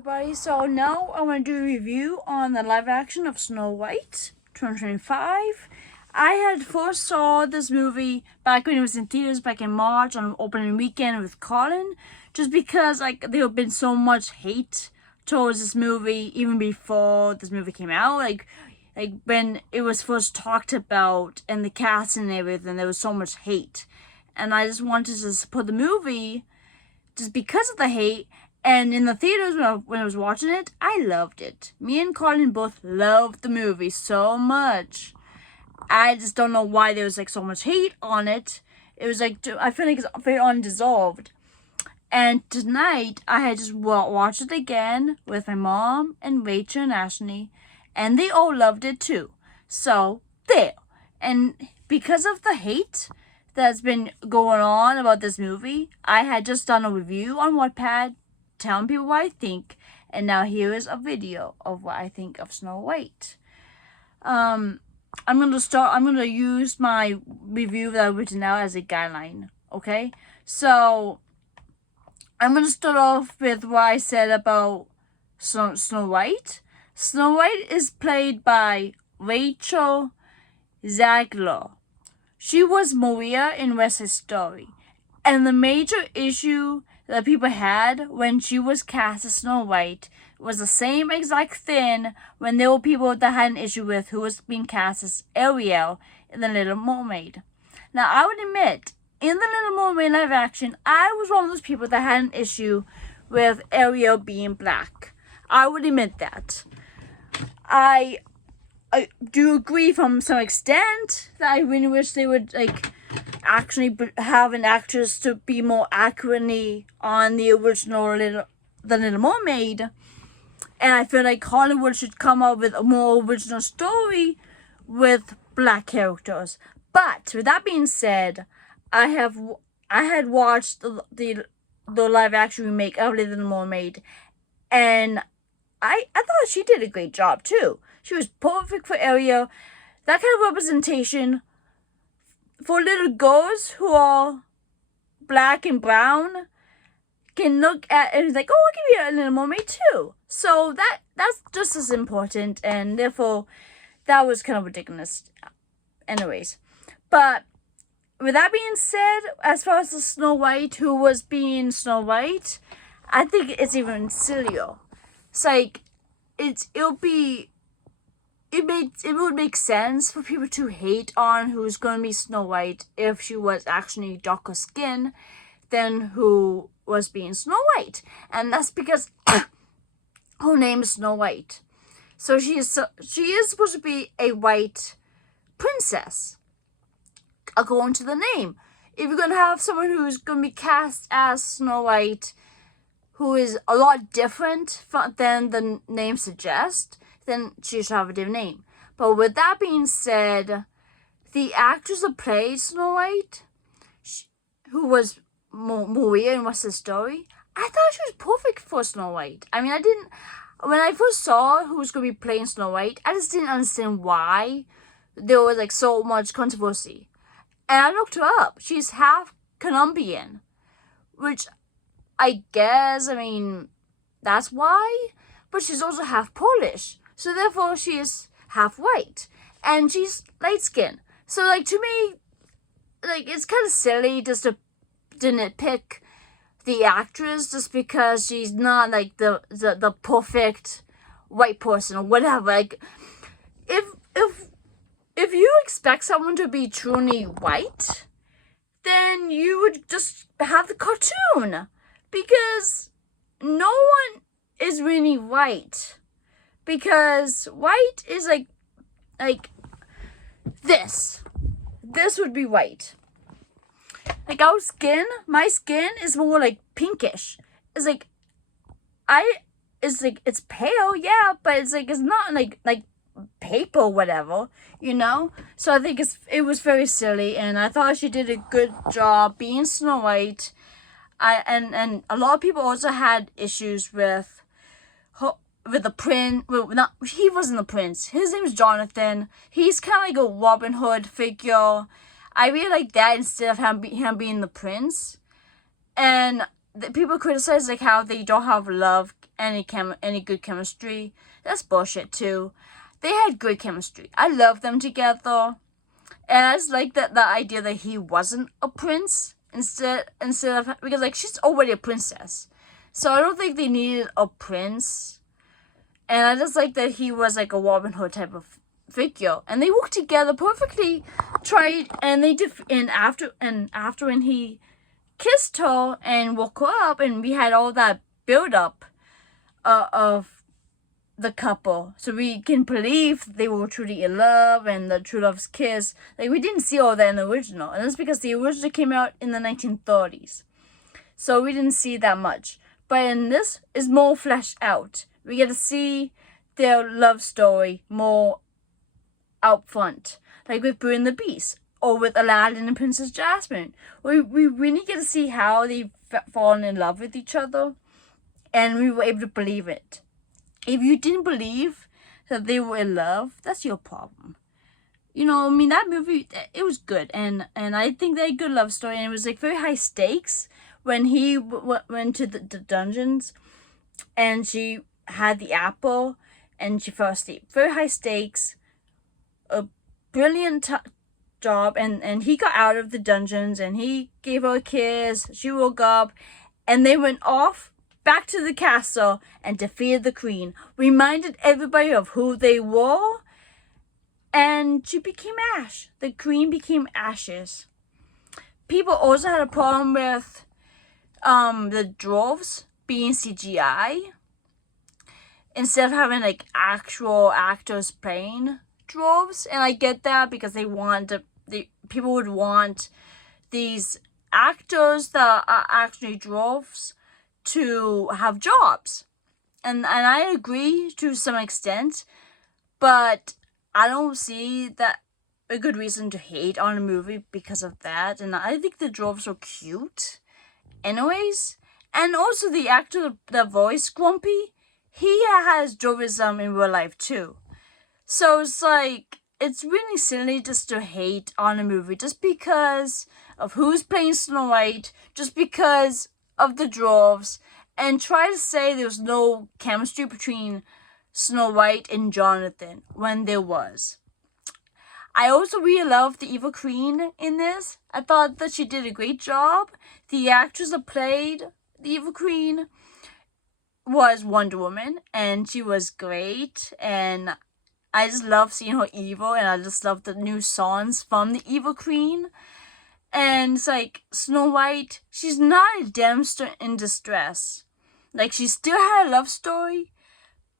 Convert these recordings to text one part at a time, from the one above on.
everybody, so now I want to do a review on the live action of Snow White 2025. I had first saw this movie back when it was in theaters back in March on opening weekend with Colin, just because there had been so much hate towards this movie even before this movie came out. Like when it was first talked about and the cast and everything, there was so much hate. And I just wanted to support the movie just because of the hate. And in the theaters when I was watching it, I loved it. Me and Colin both loved the movie so much. I just don't know why there was so much hate on it. It was I feel like it's very undissolved. And tonight I had just watched it again with my mom and Rachel and Ashley, and they all loved it too. So there. And because of the hate that's been going on about this movie, I had just done a review on Wattpad telling people what I think, and now here is a video of what I think of Snow White. I'm gonna use my review that I've written out as a guideline, okay? So I'm gonna start off with what I said about Snow White. Snow White is played by Rachel Zegler. She was Maria in West Side Story, and the major issue that people had when she was cast as Snow White was the same exact thing when there were people that had an issue with who was being cast as Ariel in The Little Mermaid. Now, I would admit, in The Little Mermaid live action, I was one of those people that had an issue with Ariel being black. I would admit that. I do agree from some extent that I really wish they would actually have an actress to be more accurately on the original The Little Mermaid. And I feel like Hollywood should come up with a more original story with black characters. But with that being said, I had watched the live action remake of Little Mermaid, and I thought she did a great job too. She was perfect for Ariel. That kind of representation for little girls who are black and brown can look at it and it's oh, I can be a Little Mermaid too. So that's just as important, and therefore that was kind of ridiculous. Anyways, but with that being said, as far as the Snow White who was being Snow White, I think it's even sillier. It's it would make sense for people to hate on who's going to be Snow White if she was actually darker skin than who was being Snow White. And that's because her name is Snow White. So she is supposed to be a white princess, according to the name. If you're going to have someone who's going to be cast as Snow White who is a lot different than the name suggests, then she should have a different name. But with that being said, the actress that played Snow White, who was Maria in West Side Story, I thought she was perfect for Snow White. I mean, when I first saw who was going to be playing Snow White, I just didn't understand why there was so much controversy. And I looked her up. She's half Colombian, which I guess, that's why. But she's also half Polish. So therefore, she is half white. And she's light skinned. So, to me, it's kind of silly just to nitpick the actress just because she's not, the perfect white person or whatever. If you expect someone to be truly white, then you would just have the cartoon. Because no one is really white. Because white is this. This would be white. Our skin, my skin is more pinkish. It's it's pale, yeah, but it's not like paper or whatever, So I think it was very silly, and I thought she did a good job being Snow White. And a lot of people also had issues with the prince. Well, he wasn't the prince. His name is Jonathan. He's kind of a Robin Hood figure. I really like that instead of him being the prince. And people criticize how they don't have love any good chemistry. That's bullshit too. They had good chemistry. I love them together. And I just like the idea that he wasn't a prince instead of, because like she's already a princess. So I don't think they needed a prince. And I just like that he was like a Robin Hood type of figure. And they worked together perfectly. And they did, and after when he kissed her and woke her up, and we had all that build up of the couple, so we can believe they were truly in love and the true love's kiss. Like, we didn't see all that in the original, and that's because the original came out in the 1930s, so we didn't see that much. But in this, is more fleshed out. We get to see their love story more out front, like with Beauty and the Beast, or with Aladdin and Princess Jasmine. We really get to see how they've fallen in love with each other, and we were able to believe it. If you didn't believe that they were in love, that's your problem. You know, I mean, that movie, it was good, and I think they had a good love story, and it was like very high stakes when he went to the dungeons, and she had the apple, and she fell asleep. Very high stakes, a brilliant job, and he got out of the dungeons, and he gave her a kiss. She woke up, and they went off back to the castle and defeated the queen, reminded everybody of who they were, and she became ash. The queen became ashes. People also had a problem with the dwarves being CGI instead of having like actual actors playing dwarves, and I get that because people would want these actors that are actually dwarves to have jobs, and I agree to some extent, but I don't see that a good reason to hate on a movie because of that. And I think the dwarves are cute anyways, and also the actor that voiced Grumpy, he has dwarvism in real life too. So it's like, it's really silly just to hate on a movie just because of who's playing Snow White, just because of the dwarves, and try to say there's no chemistry between Snow White and Jonathan when there was. I also really loved the Evil Queen in this. I thought that she did a great job. The actress that played the Evil Queen was Wonder Woman, and she was great, and I just love seeing her evil, and I just love the new songs from the Evil Queen. And it's like, Snow White, she's not a damsel in distress. Like, she still had a love story,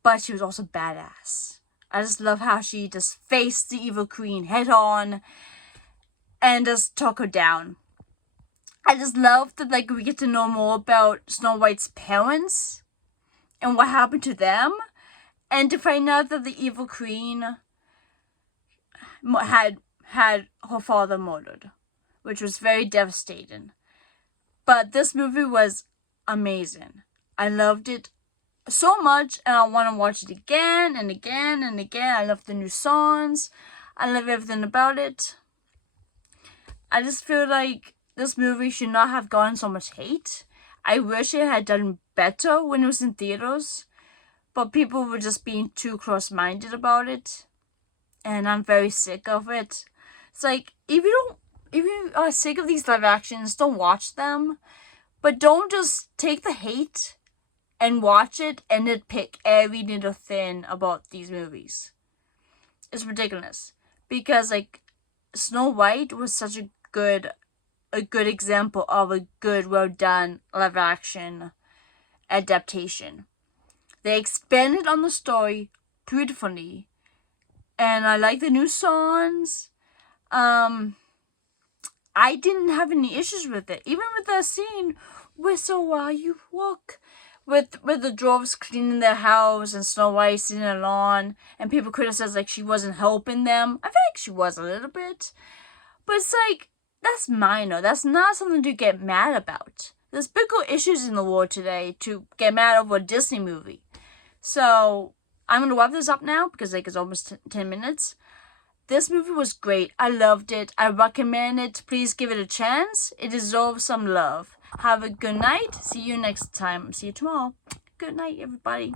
but she was also badass. I just love how she just faced the Evil Queen head on and just took her down. I just love that, like, we get to know more about Snow White's parents and what happened to them, and to find out that the Evil Queen had her father murdered, which was very devastating. But this movie was amazing. I loved it so much, and I want to watch it again and again and again. I love the new songs. I love everything about it. I just feel like this movie should not have gotten so much hate. I wish it had done better when it was in theaters, but people were just being too close-minded about it, and I'm very sick of it. It's like, if you are sick of these live actions, don't watch them, but don't just take the hate and watch it and nitpick every little thing about these movies. It's ridiculous, because like, Snow White was such a good example of a good, well done live action adaptation. They expanded on the story beautifully, and I like the new songs. I didn't have any issues with it, even with the scene "Whistle While You Walk," with the dwarves cleaning their house and Snow White sitting alone, and people criticized like she wasn't helping them. I feel like she was a little bit, but it's like, that's minor. That's not something to get mad about. There's bigger issues in the world today to get mad over a Disney movie. So I'm gonna wrap this up now because like it's almost 10 minutes. This movie was great. I loved it. I recommend it. Please give it a chance. It deserves some love. Have a good night. See you next time. See you tomorrow. Good night, everybody.